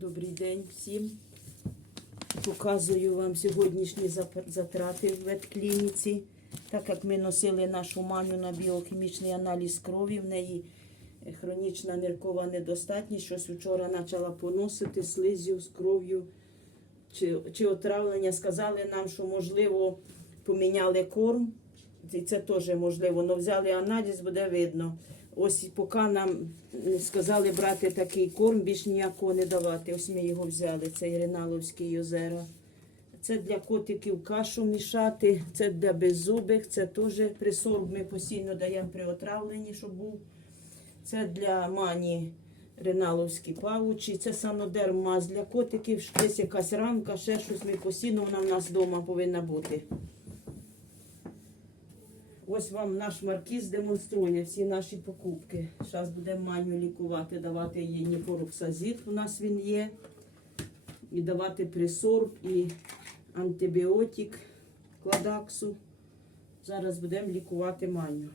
Добрий день всім. Показую вам сьогоднішні затрати в ветклініці. Так як ми носили нашу маню на біохімічний аналіз крові, в неї хронічна ниркова недостатність. Щось вчора почала поносити слизю з кров'ю чи, чи отравлення. Сказали нам, що можливо поміняли корм. І це теж можливо. Но взяли аналіз, буде видно. Ось поки нам сказали брати такий корм, більш ніякого не давати. Ось ми його взяли, цей Реналовський озера. Це для котиків кашу мішати, це для беззубих, це теж присорб ми постійно даємо при отравленні, щоб був. Це для мані реналовські павучі, це санодермаз для котиків, десь якась рамка, ще щось ми постійно, вона в нас вдома повинна бути. Ось вам наш маркіз демонструє всі наші покупки. Зараз будемо маню лікувати, давати їй ніпороксазит, у нас він є. І давати присорб, і антибіотик кладаксу. Зараз будемо лікувати маню.